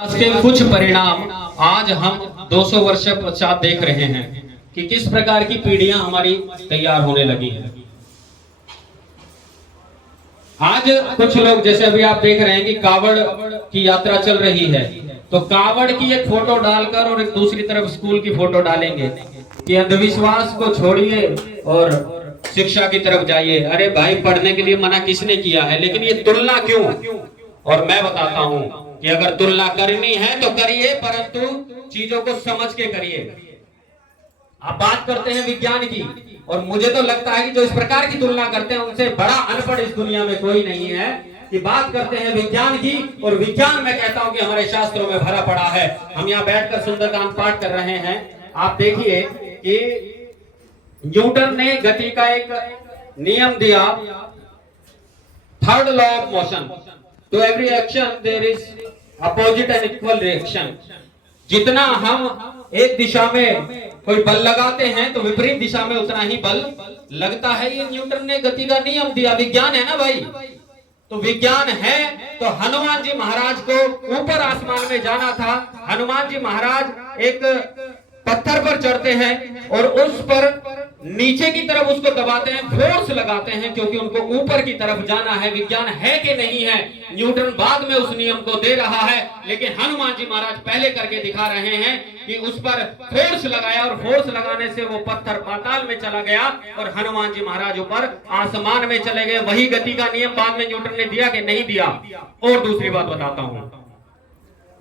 के कुछ परिणाम आज हम 200 वर्ष पश्चात देख रहे हैं कि किस प्रकार की पीढ़ियां हमारी तैयार होने लगी हैं। आज कुछ लोग, जैसे अभी आप देख रहे हैं कि कावड़ की यात्रा चल रही है, तो कावड़ की एक फोटो डालकर और एक दूसरी तरफ स्कूल की फोटो डालेंगे कि अंधविश्वास को छोड़िए और शिक्षा की तरफ जाइए। अरे भाई, पढ़ने के लिए मना किसने किया है, लेकिन ये तुलना क्यों? और मैं बताता हूं कि अगर तुलना करनी है तो करिए, परंतु चीजों को समझ के करिए। आप बात करते हैं विज्ञान की, और मुझे तो लगता है कि जो इस प्रकार की तुलना करते हैं उनसे बड़ा अनपढ़ इस दुनिया में कोई नहीं है। कि बात करते हैं विज्ञान की, और विज्ञान मैं कहता हूं कि हमारे शास्त्रों में भरा पड़ा है। हम यहाँ बैठकर सुंदरकांड पाठ कर रहे हैं। आप देखिए कि न्यूटन ने गति का एक नियम दिया, third law of motion. To every action there is opposite and equal reaction। जितना हम एक दिशा में कोई बल लगाते हैं तो विपरीत दिशा में उतना ही बल लगता है। ये न्यूटन ने गति का नियम दिया। विज्ञान है ना भाई, तो विज्ञान है। तो हनुमान जी महाराज को ऊपर आसमान में जाना था। हनुमान जी महाराज एक पत्थर पर चढ़ते हैं और उस पर नीचे की तरफ उसको दबाते हैं, फोर्स लगाते हैं, क्योंकि उनको ऊपर की तरफ जाना है। विज्ञान है कि नहीं है? न्यूटन बाद में उस नियम को दे रहा है, लेकिन हनुमान जी महाराज पहले करके दिखा रहे हैं कि उस पर फोर्स लगाया, और फोर्स लगाने से वो पत्थर पाताल में चला गया और हनुमान जी महाराज ऊपर आसमान में चले गए। वही गति का नियम बाद में न्यूटन ने दिया कि नहीं दिया? और दूसरी बात बताता हूं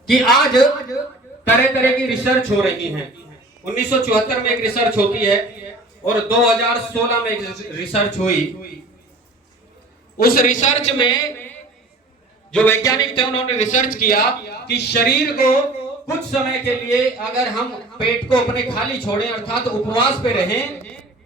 कि आज तरह तरह की रिसर्च हो रही है। 1974 में एक रिसर्च होती है और 2016 में एक रिसर्च हुई। उस रिसर्च में जो वैज्ञानिक थे उन्होंने रिसर्च किया कि शरीर को कुछ समय के लिए अगर हम पेट को अपने खाली छोड़ें, अर्थात उपवास पे रहें,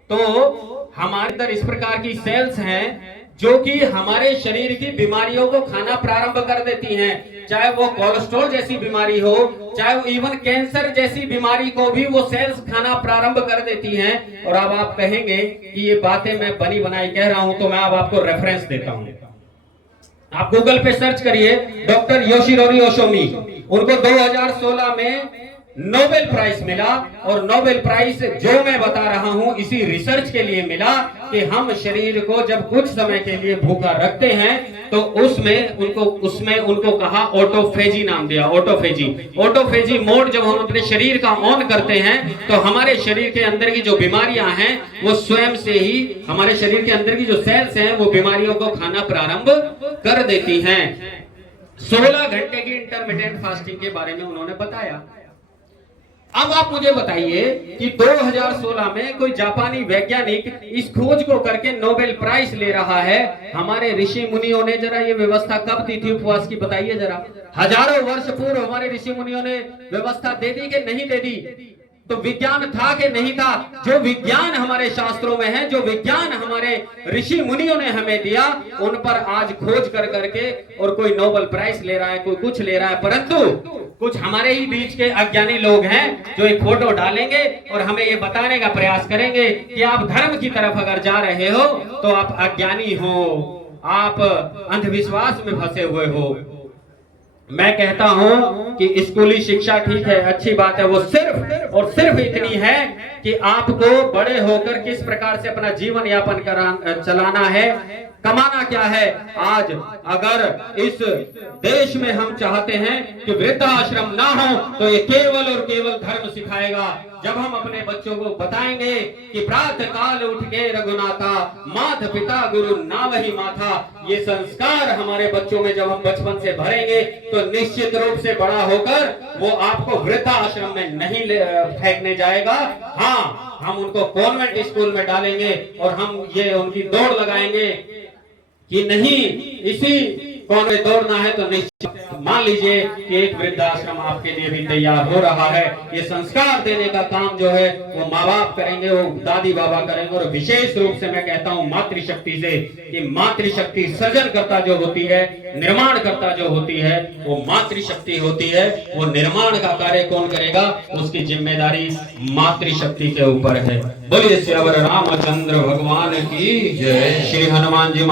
तो हमारे अंदर इस प्रकार की सेल्स हैं जो कि हमारे शरीर की बीमारियों को खाना प्रारंभ कर देती हैं। चाहे वो कोलेस्ट्रॉल जैसी बीमारी हो, चाहे वो इवन कैंसर जैसी बीमारी को भी वो सेल्स खाना प्रारंभ कर देती हैं। और अब आप कहेंगे कि ये बातें मैं बनी बनाई कह रहा हूं, तो मैं अब आपको रेफरेंस देता हूं। आप गूगल पे सर्च करिए, डॉक्टर योशिनोरी ओशोमी। उनको 2016 में नोबेल प्राइज मिला, और नोबेल प्राइज जो मैं बता रहा हूं इसी रिसर्च के लिए मिला कि हम शरीर को जब कुछ समय के लिए भूखा रखते हैं तो उसमें उनको कहा ऑटोफेजी नाम दिया। ऑटोफेजी मोड जब हम अपने शरीर का ऑन करते हैं तो हमारे शरीर के अंदर की जो बीमारियां हैं वो स्वयं से ही, हमारे शरीर के अंदर की जो सेल्स हैं वो बीमारियों को खाना प्रारंभ कर देती हैं। 16 घंटे की इंटरमिटेंट फास्टिंग के बारे में उन्होंने बताया। अब आप मुझे बताइए कि 2016 में कोई जापानी वैज्ञानिक इस खोज को करके नोबेल प्राइज ले रहा है। हमारे ऋषि मुनियों ने जरा ये व्यवस्था कब दी थी उपवास की, बताइए जरा। हजारों वर्ष पूर्व हमारे ऋषि मुनियों ने व्यवस्था दे दी कि नहीं दे दी? तो विज्ञान था कि नहीं था? जो विज्ञान हमारे शास्त्रों में है, जो विज्ञान हमारे ऋषि मुनियों ने हमें दिया, उन पर आज खोज कर करके और कोई नोबेल प्राइज ले रहा है, कोई कुछ ले रहा है। परंतु कुछ हमारे ही बीच के अज्ञानी लोग हैं जो एक फोटो डालेंगे और हमें ये बताने का प्रयास करेंगे कि आप धर्म की तरफ अगर जा रहे हो तो आप अज्ञानी हो, आप अंधविश्वास में फंसे हुए हो। मैं कहता हूं कि स्कूली शिक्षा ठीक है, अच्छी बात है, वो सिर्फ और सिर्फ इतनी है कि आपको बड़े होकर किस प्रकार से अपना जीवन यापन चलाना है, कमाना क्या है। आज अगर इस देश में हम चाहते हैं कि वृद्धाश्रम ना हो तो ये केवल और केवल धर्म सिखाएगा। जब हम अपने बच्चों को बताएंगे कि प्रातः काल उठ के रघुनाथा, मात पिता गुरु नाम ही माथा, ये संस्कार हमारे बच्चों में जब हम बचपन से भरेंगे तो निश्चित रूप से बड़ा होकर वो आपको वृद्धाश्रम में नहीं फेंकने जाएगा। हाँ, हम उनको कॉन्वेंट स्कूल में डालेंगे और हम ये उनकी दौड़ लगाएंगे कि नहीं, इसी कौन में दौड़ना है तो निश्चित मान लीजिए कि एक वृद्धाश्रम आपके लिए भी तैयार हो रहा है। ये संस्कार देने का काम जो है वो माँ बाप करेंगे, वो दादी बाबा करेंगे। और विशेष रूप से मैं कहता हूँ मातृशक्ति से, कि मातृशक्ति सृजन करता जो होती है, निर्माण करता जो होती है, वो मातृशक्ति होती है। वो निर्माण का कार्य कौन करेगा? उसकी जिम्मेदारी मातृशक्ति के ऊपर है। बोलिए सियावर रामचंद्र भगवान की जय। श्री हनुमान जी